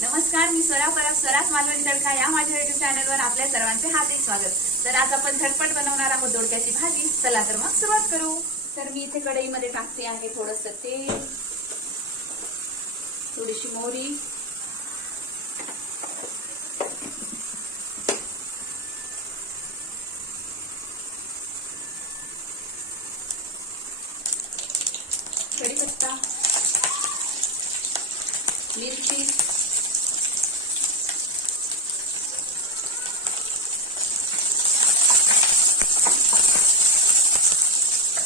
नमस्कार, मी स्वरा परब, स्वराज मालवणी तडका या माझ्या युट्यूब चॅनलवर आपल्या सर्वांचे हार्दिक स्वागत। तर आज आपण झटपट बनवणार आहोत दोडक्याची भाजी। चला तर मग सुरुवात करू। तर मी इथे कढईमध्ये टाकते आहे थोडंसं तेल, थोडीशी मोहरी, कढीपत्ता, मिरची,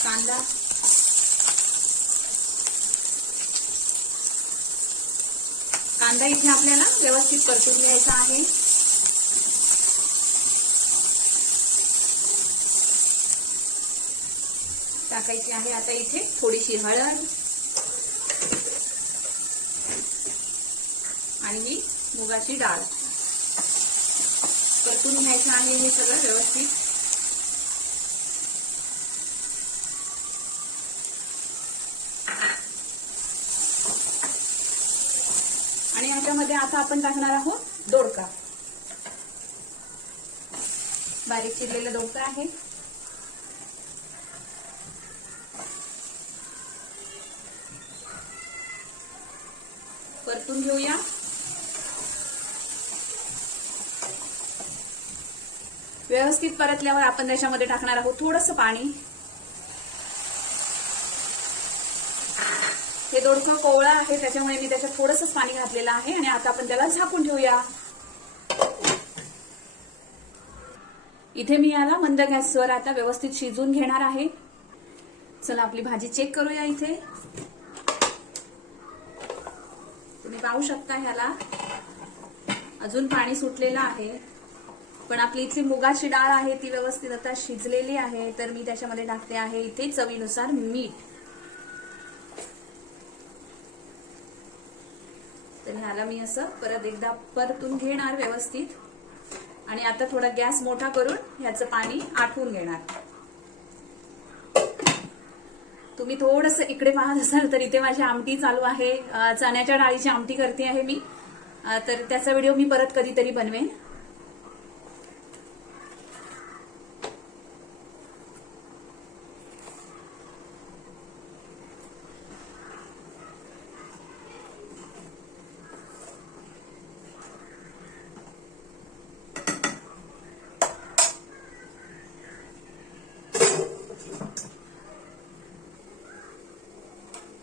कांदा, कांदा इथे आपल्याला व्यवस्थित परतून घ्यायचा आहे। टाकायची आहे आता इथे थोडीशी हळद आणि ही मुगाची डाळ परतून घ्यायचं आहे हे सगळं व्यवस्थित। आणि ह्याच्यामध्ये आता आपण टाकणार आहोत दोडका, बारीक चिरलेला दोडका आहे। परतून घेऊया। व्यवस्थित परतल्यावर आपण त्याच्यामध्ये टाकणार आहोत थोडंसं पाणी। हे दोडका कोवळा आहे त्याच्यामुळे मी त्याच्यात थोडंसं पाणी घातलेलं आहे आणि आता आपण त्याला झाकून ठेवूया। इथे मी याला मंद गॅसवर आता व्यवस्थित शिजवून घेणार आहे। चला आपली भाजी चेक करूया। इथे तुम्ही पाहू शकता ह्याला अजून पाणी सुटलेलं आहे, पण आपली इथली मुगाची डाळ आहे ती व्यवस्थित आता शिजलेली आहे। तर मी त्याच्यामध्ये टाकते आहे इथे चवीनुसार मीठ। तर ह्याला मी असं परत एकदा परतून घेणार व्यवस्थित आणि आता थोडा गॅस मोठा करून ह्याचं पाणी आटवून घेणार। तुम्ही थोडंसं इकडे पाहत असाल तर इथे माझी आमटी चालू आहे, चण्याच्या डाळीची आमटी करते आहे मी। तर त्याचा व्हिडिओ मी परत कधीतरी बनवेन।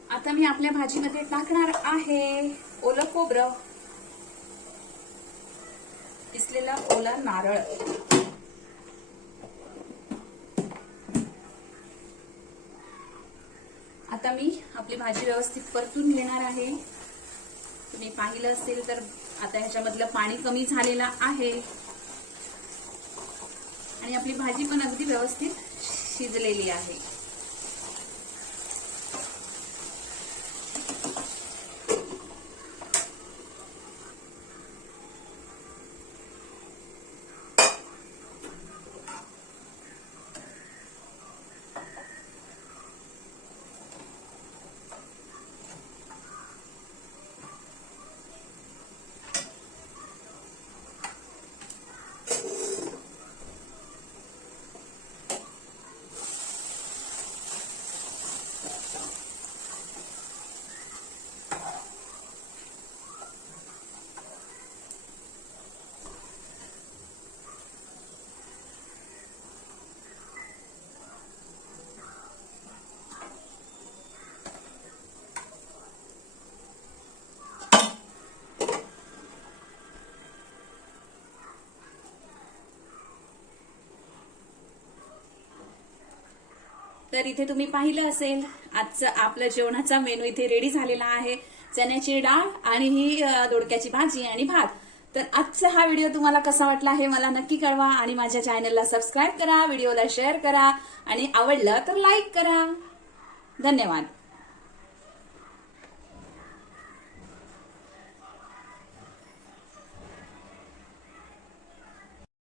आता मी आपल्या भाजीमध्ये टाकणार आहे ओलं खोबरं, किसलेला ओला नारळ, आता मी आपली भाजी व्यवस्थित परतून घेणार आहे। तुम्ही पाहिलं असेल तर आता ह्याच्यामधलं पाणी कमी झालेलं आहे आणि आपली भाजी पण अगदी व्यवस्थित शिजलेली आहे। तर इथे तुम्ही पाहिलं असेल आजचं आपलं जेवणाचा मेनू इथे रेडी झालेला आहे। चण्याची डाळ आणि ही दोडक्याची भाजी आणि भात। तर आजचा हा व्हिडिओ तुम्हाला कसा वाटला हे मला नक्की कळवा आणि माझ्या चॅनलला सबस्क्राईब करा, व्हिडिओला शेअर करा आणि आवडलं तर लाईक करा। धन्यवाद।